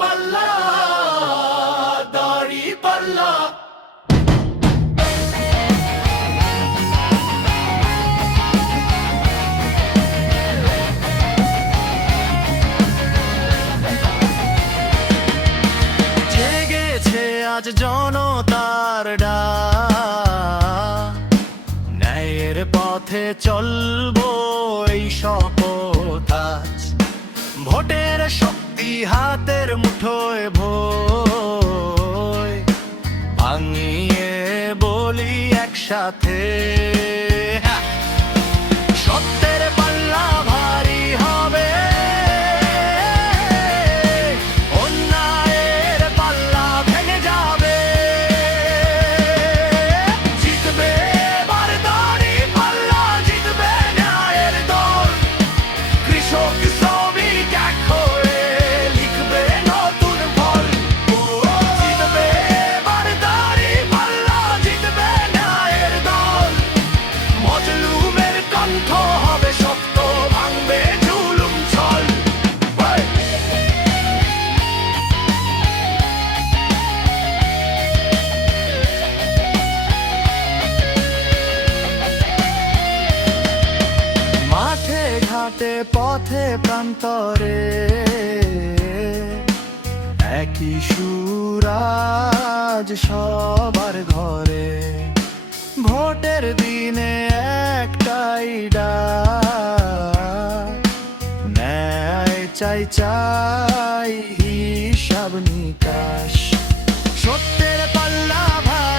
পাল্লা, দাড়ি পাল্লা। জেগেছে আজ জনতার ডাক, ন্যায়ের পথে চলবো এই শপথ আজ। ভোটের শক্তি হাতের মুঠোয় ভয়, ভাঙিয়ে বলি একসাথে, হ্যাঁ, সত্যের পাল্লা ভারী হবে, অন্যায়ের পাল্লা ভেঙে যাবে। জিতবে এবার দাড়ি পাল্লা, জিতবে ন্যায়ের দল। কৃষক শ্রমিক এক হয়ে লিখবে নতুন ফল। জিতবে এবার দাড়ি পাল্লা, জিতবে ন্যায়ের দল। মজলুমের কণ্ঠ হবে শক্ত, ভাঙবে জুলুম ছল। মাঠে ঘাটে পথে প্রান্তরে একই সুরাজ সবার ঘরে। ভোটের দিনে একটাই ডাক, ন্যায় চাই চাই হিসাব নিকাশ। সত্যের পাল্লা ভারী